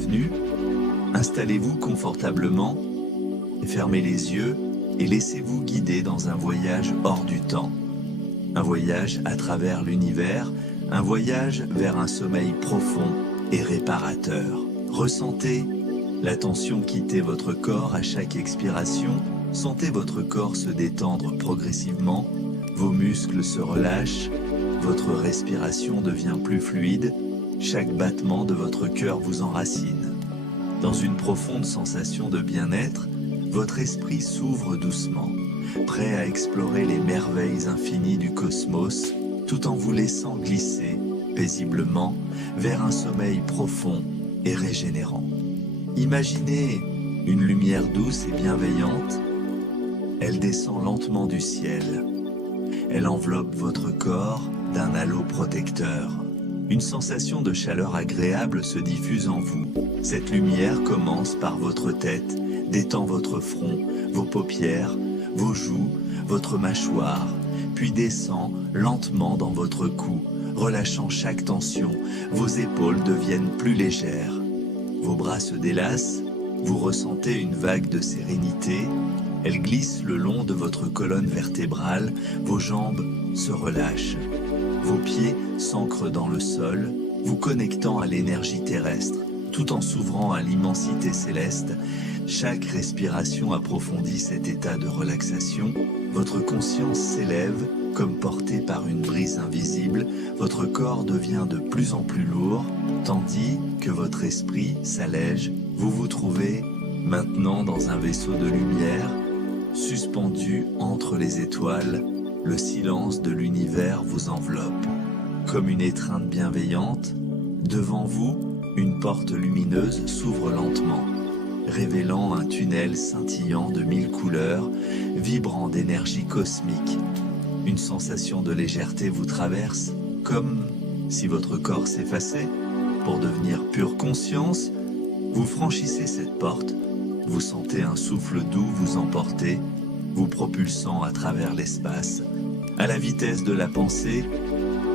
bienvenue. Installez-vous confortablement, fermez les yeux et laissez-vous guider dans un voyage hors du temps. Un voyage à travers l'univers, un voyage vers un sommeil profond et réparateur. Ressentez la tension quitter votre corps à chaque expiration. Sentez votre corps se détendre progressivement, vos muscles se relâchent, votre respiration devient plus fluide, chaque battement de votre cœur vous enracine. Dans une profonde sensation de bien-être, votre esprit s'ouvre doucement, prêt à explorer les merveilles infinies du cosmos, tout en vous laissant glisser paisiblement vers un sommeil profond et régénérant. Imaginez une lumière douce et bienveillante. Elle descend lentement du ciel. Elle enveloppe votre corps d'un halo protecteur. Une sensation de chaleur agréable se diffuse en vous. Cette lumière commence par votre tête, détend votre front, vos paupières, vos joues, votre mâchoire, puis descend lentement dans votre cou, relâchant chaque tension. Vos épaules deviennent plus légères. Vos bras se délassent, vous ressentez une vague de sérénité. Elle glisse le long de votre colonne vertébrale, vos jambes se relâchent. Vos pieds s'ancrent dans le sol, vous connectant à l'énergie terrestre, tout en s'ouvrant à l'immensité céleste. Chaque respiration approfondit cet état de relaxation. Votre conscience s'élève, comme portée par une brise invisible. Votre corps devient de plus en plus lourd, tandis que votre esprit s'allège. Vous vous trouvez maintenant dans un vaisseau de lumière, suspendu entre les étoiles. Le silence de l'univers vous enveloppe. Comme une étreinte bienveillante, devant vous, une porte lumineuse s'ouvre lentement, révélant un tunnel scintillant de 1000 couleurs, vibrant d'énergie cosmique. Une sensation de légèreté vous traverse, comme si votre corps s'effaçait. Pour devenir pure conscience, vous franchissez cette porte, vous sentez un souffle doux vous emporter, vous propulsant à travers l'espace. À la vitesse de la pensée,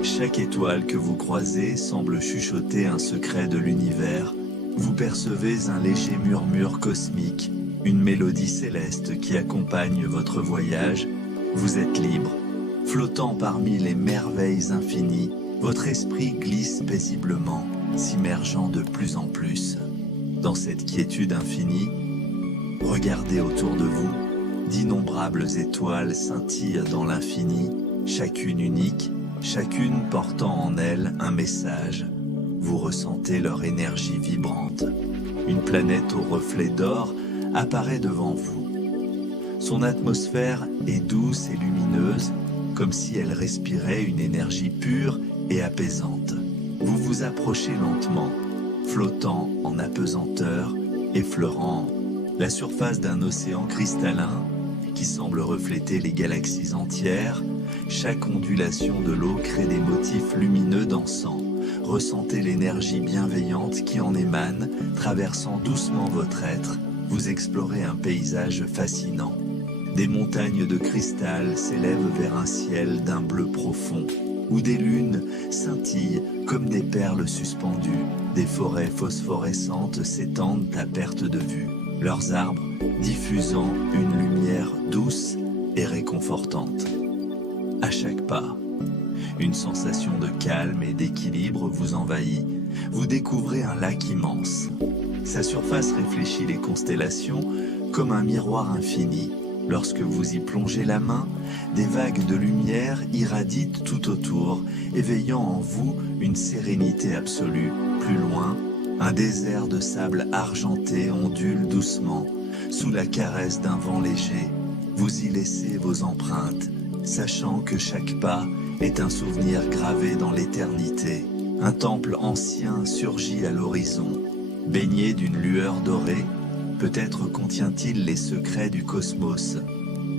chaque étoile que vous croisez semble chuchoter un secret de l'univers. Vous percevez un léger murmure cosmique, une mélodie céleste qui accompagne votre voyage. Vous êtes libre, flottant parmi les merveilles infinies. Votre esprit glisse paisiblement, s'immergeant de plus en plus. Dans cette quiétude infinie, regardez autour de vous. D'innombrables étoiles scintillent dans l'infini, chacune unique, chacune portant en elle un message. Vous ressentez leur énergie vibrante. Une planète au reflet d'or apparaît devant vous. Son atmosphère est douce et lumineuse, comme si elle respirait une énergie pure et apaisante. Vous vous approchez lentement, flottant en apesanteur, effleurant la surface d'un océan cristallin qui semble refléter les galaxies entières. Chaque ondulation de l'eau crée des motifs lumineux dansants. Ressentez l'énergie bienveillante qui en émane, traversant doucement votre être. Vous explorez un paysage fascinant. Des montagnes de cristal s'élèvent vers un ciel d'un bleu profond, où des lunes scintillent comme des perles suspendues. Des forêts phosphorescentes s'étendent à perte de vue, leurs arbres diffusant une lumière douce et réconfortante. À chaque pas, une sensation de calme et d'équilibre vous envahit. Vous découvrez un lac immense. Sa surface réfléchit les constellations comme un miroir infini. Lorsque vous y plongez la main, des vagues de lumière irradient tout autour, éveillant en vous une sérénité absolue. Plus loin, un désert de sable argenté ondule doucement, sous la caresse d'un vent léger. Vous y laissez vos empreintes, sachant que chaque pas est un souvenir gravé dans l'éternité. Un temple ancien surgit à l'horizon, baigné d'une lueur dorée. Peut-être contient-il les secrets du cosmos.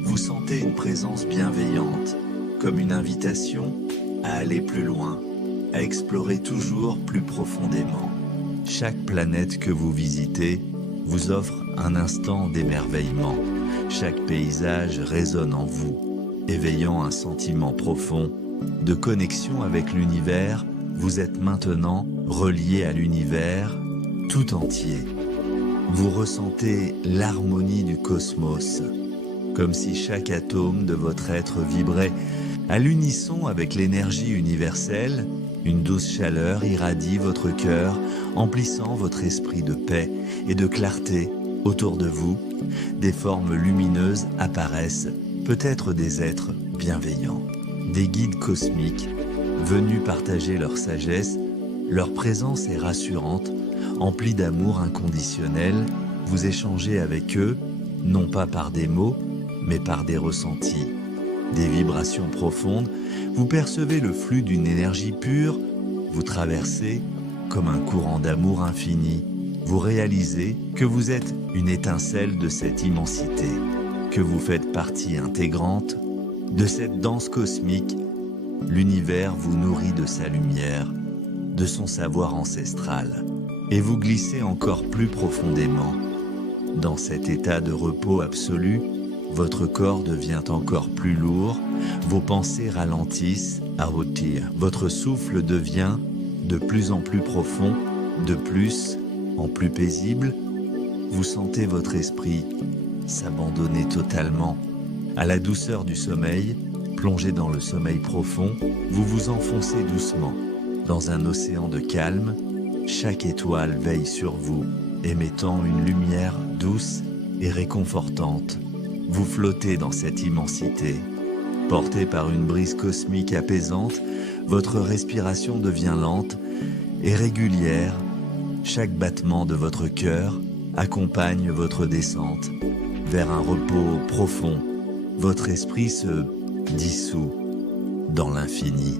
Vous sentez une présence bienveillante, comme une invitation à aller plus loin, à explorer toujours plus profondément. Chaque planète que vous visitez vous offre un instant d'émerveillement. Chaque paysage résonne en vous, éveillant un sentiment profond de connexion avec l'univers. Vous êtes maintenant relié à l'univers, tout entier. Vous ressentez l'harmonie du cosmos, comme si chaque atome de votre être vibrait à l'unisson avec l'énergie universelle. Une douce chaleur irradie votre cœur, emplissant votre esprit de paix et de clarté. Autour de vous, des formes lumineuses apparaissent, peut-être des êtres bienveillants, des guides cosmiques, venus partager leur sagesse. Leur présence est rassurante, emplie d'amour inconditionnel. Vous échangez avec eux, non pas par des mots, mais par des ressentis, des vibrations profondes. Vous percevez le flux d'une énergie pure, vous traversez comme un courant d'amour infini. Vous réalisez que vous êtes une étincelle de cette immensité, que vous faites partie intégrante de cette danse cosmique. L'univers vous nourrit de sa lumière, de son savoir ancestral, et vous glissez encore plus profondément. Dans cet état de repos absolu, votre corps devient encore plus lourd, vos pensées ralentissent à hautir, votre souffle devient de plus en plus profond, de plus en plus paisible. Vous sentez votre esprit s'abandonner totalement à la douceur du sommeil. Plongé dans le sommeil profond, vous vous enfoncez doucement dans un océan de calme. Chaque étoile veille sur vous, émettant une lumière douce et réconfortante. Vous flottez dans cette immensité. Porté par une brise cosmique apaisante, votre respiration devient lente et régulière. Chaque battement de votre cœur accompagne votre descente vers un repos profond. Votre esprit se dissout dans l'infini,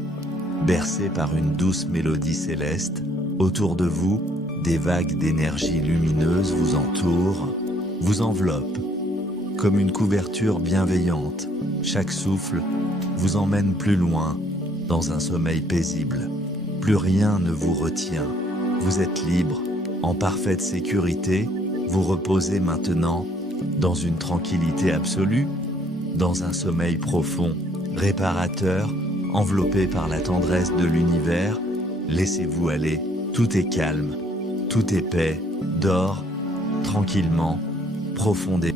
bercé par une douce mélodie céleste. Autour de vous, des vagues d'énergie lumineuse vous entourent, vous enveloppent comme une couverture bienveillante. Chaque souffle vous emmène plus loin dans un sommeil paisible. Plus rien ne vous retient. Vous êtes libre, en parfaite sécurité. Vous reposez maintenant dans une tranquillité absolue, dans un sommeil profond, réparateur, enveloppé par la tendresse de l'univers. Laissez-vous aller, tout est calme, tout est paix, dors tranquillement, profondément.